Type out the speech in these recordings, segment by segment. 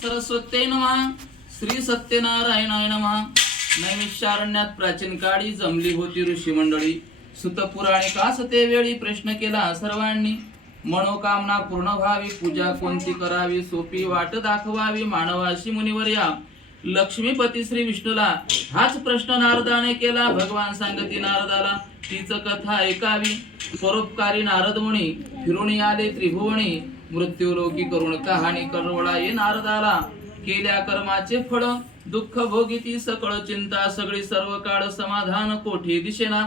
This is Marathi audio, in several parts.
सरस्वत्यै नमः. श्री सत्यनारायणाय नमः. नैमिषारण्यात प्राचीन काळी जमली होती ऋषी मंडळी. सुतपुराणिकास ते वेळी प्रश्न केला सर्वांनी. मनोकामना पूर्ण व्हावी, पूजा कोणती करावी, सोपी वाट दाखवावी मानवाशी मुनिवर्या. लक्ष्मीपती श्री विष्णूला हाच प्रश्न नारदाने केला. भगवान सांगती नारदाला तीच कथा ऐकावी. परोपकारी नारद मुनी फिरून आले त्रिभुवनी. मृत्यूलोकी करुण कहाणी कळवळाये नारदाला. केल्या कर्माचे फळ दुःख भोगीती सकळ चिंता सगळी सर्व काळ समाधान कोठे दिसेना.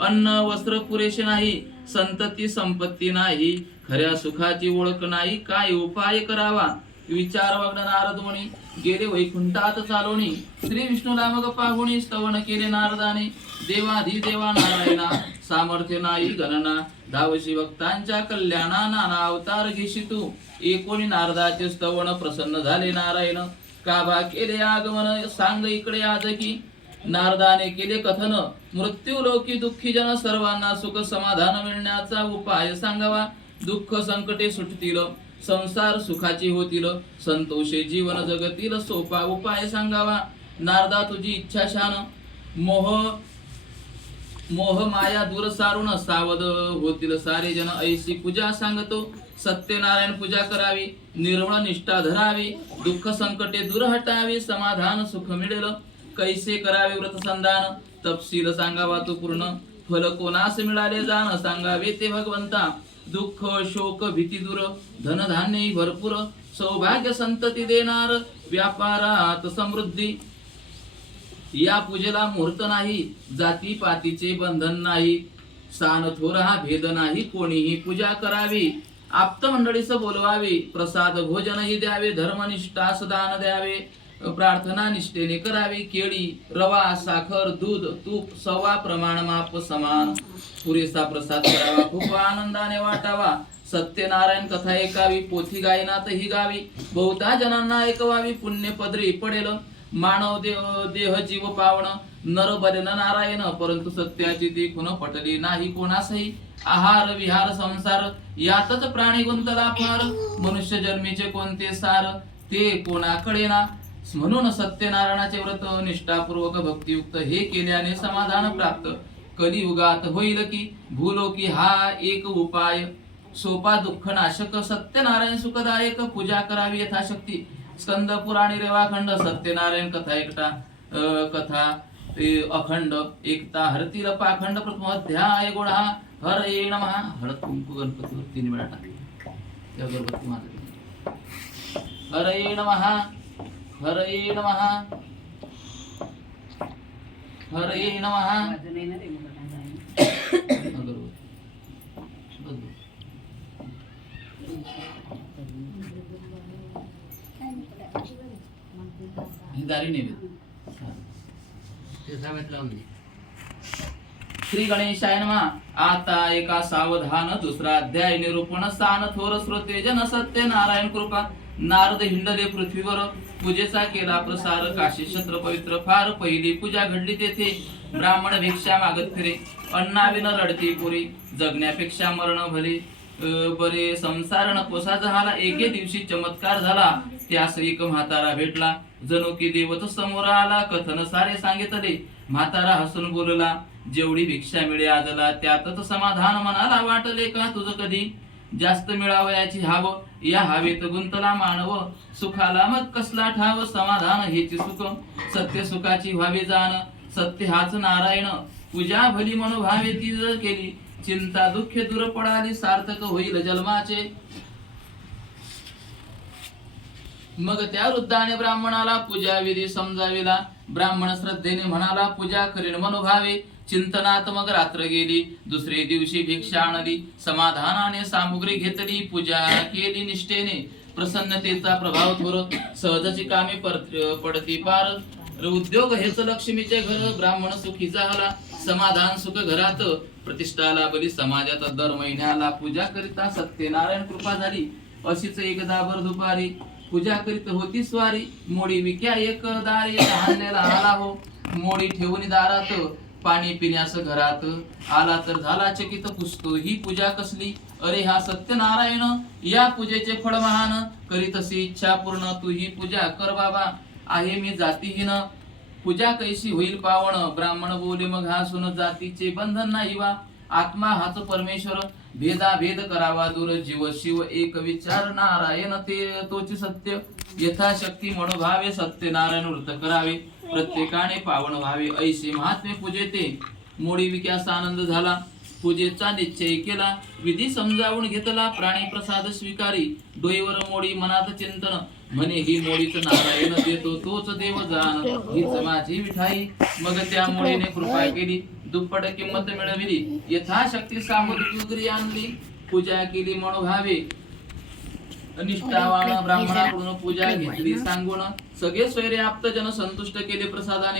अन्न वस्त्र पुरेसे नाही, संतती संपत्ती नाही, खऱ्या सुखाची ओळख नाही, काय उपाय करावा. विचारवग्न नारद मुनी गेले वैकुंठात चालोनी. श्री विष्णूला मग पाहुणी स्तवन केले नारदाने. देवा नारायणा सामर्थ्य नाही गणना. धावशी भक्तांच्या कल्याणा नाना अवतार घेशी तू. एकोणी नारदाचे स्तवन प्रसन्न झाले नारायण. काबा केले आगमन सांग इकडे आज की. नारदाने केले कथन मृत्यू लोकी दुःखी जन सर्वांना सुख समाधान मिळण्याचा उपाय सांगावा. दुःख संकटे सुटतील, संसार सुखाची होतील, संतोषे जीवन जगतील, सोपा उपाय सांगावा. नारदा तुझी इच्छा शान, मोह माया दूर सारून सावध होतील सारे जन. ऐशी पूजा सांगतो सत्यनारायण पूजा करावी. निर्मळ निष्ठा धरावी, दुःख संकटे दूर हटावी, समाधान सुख मिळेल. कैसे करावे व्रत संधान, तपशील सांगावा तो पूर्ण. फल कोणास मिळाले जाण सांगावे ते भगवंता. दुःख शोक भीती दूर, धनधान्य भरपूर, सौभाग्य संतती देणार, व्यापारात समृद्धी. या पूजेला मुहूर्त नाही, जाती पातीचे बंधन नाही, सान थोर हा भेद नाही, कोणीही पूजा करावी. आप्त मंडळीस बोलवावे, प्रसाद भोजनही द्यावे, धर्मनिष्ठास दान द्यावे, प्रार्थना निष्ठेने करावी. केळी रवा साखर दूध तूप सव्वा प्रमाण माप समान, पुरेसा प्रसाद करावा, खूप आनंदाने वाटावा. सत्यनारायण कथा ऐकावी, पोथी गायनात ही गावी, बहुता जनांना ऐकवावी, पुण्य पदरी पडेल. मानव देह जीव पावण, नर बरेन नारायण, परंतु सत्याची ती खुन पटली नाही कोणासही. आहार विहार संसार यातच प्राणी गुंतला फार, मनुष्य जन्मीचे कोणते सार ते कोणाकडे ना. म्हणून सत्यनारायणाचे व्रत निष्ठापूर्वक भक्तियुक्त हे केल्याने समाधान प्राप्त. कलियुगात होईल की भूलोकी हा एक उपाय, सोपा दुःख नाशक, सत्यनारायण सुखदायक. पूजा करावी यथाशक्ती. स्कंद पुराणी रेवाखंड. सत्यनारायण कथा एकटा कथा अखंड एकता हरतील पाखंड. प्रथम अध्याय गोळा. हरये नमः. हळद कुंकू गणपतीवर 3 वेळा टाका. त्या गणपती माझा. हरये नमः. हरये नमः. हरये नमः. श्री गणेशाय नमः. आता एका सावधान. दुसरा अध्याय निरूपण. सान थोर श्रोते जन सत्यनारायण कृपा. नारद हिंडले पृथ्वीवर, पूजेचा केला प्रसार. काशी क्षेत्र पवित्र फार, पहिली पूजा घडली तेथे. ब्राह्मण भिक्षा मागत फिरे, अन्नाविन रडती पुरी. जगण्यापेक्षा मरण भले बरे, संसार नकोसा झाला. एके दिवशी चमत्कार झाला, त्यास एक म्हातारा भेटला. जणू की देवच समोर आला. कथन सारे सांगितले. म्हातारा हसून बोलला, जेवढी भिक्षा मिळे आजला, त्यातच समाधान मनाला वाटले का तुझ कधी. जास्त मिळावयाची हाव, या हवेत गुंतला मानव. सुखाला मग कसला ठाव, समाधान हेची सुख. सत्य सुखाची व्हावी जाण, सत्य हाच नारायण. पूजा भली मनोभावे ती जर केली, चिंता दुःखे दूर पडाली, सार्थक होईल जन्माचे. मग त्या वृद्धाने ब्राह्मणाला पूजा विधी समजाविला. ब्राह्मण श्रद्धेने म्हणाला, पूजा करीन मनोभावे. चिंतनात मग रात्र गेली. दुसरे दिवशी भिक्षा आणली, समाधानाने सामुग्री घेतली. पूजा केली निष्ठेने, प्रसन्नतेचा प्रभाव थोर. सहजची कामे पडती पार. उद्योग हेच लक्ष्मीचे घर. ब्राह्मण सुखी झाला, समाधान सुख घरात. प्रतिष्ठा लाभली समाजात. दर महिन्याला पूजा करिता सत्यनारायण कृपा झाली. अशीच एकदा भर दुपारी पूजा करीत होती स्वारी. मोडी विक्या एक दारी, लहानलेला आला हो. मोडी ठेवून दारात, पाणी पिण्यास घरात आला तर झाला चकित पुसतो ही पूजा कसली अरे हा सत्यनारायण या पूजेचे फळ महान करीतसी इच्छा पूर्ण तू ही पूजा कर बाबा आहे मी जातीहीन पूजा कैसी होईल पावण ब्राह्मण बोले मग हा सुन जातीचे बंधन नाही वा आत्मा हाच परमेश्वर भेदाभेद करावा दूर जीव शिव एक विचार नारायण ते तोची सत्य यथाशक्ती मनोभावे सत्यनारायण व्रत करावे प्रत्येकाने पावन व्हावे ऐसे महात्मे पूजेते मोडी विक्यास आनंद झाला पूजेचा निश्चय केला विधी समजावून घेतला प्राणी प्रसाद स्वीकारी डोईवर मोडी मनात चिंतन म्हणे ही मोडीच नारायण देतो तोच देव जाण हीच माझी विठाई मग त्या मोडीने कृपा केली दुप्पट किंमत मिळविली यथाशक्ती सामुद्री आणली पूजा केली मनोभावे निष्ठावान ब्राह्मणाकडून पूजा घेतली सांगून सगळे सोयरे आप्तजन संतुष्ट केले प्रसादाने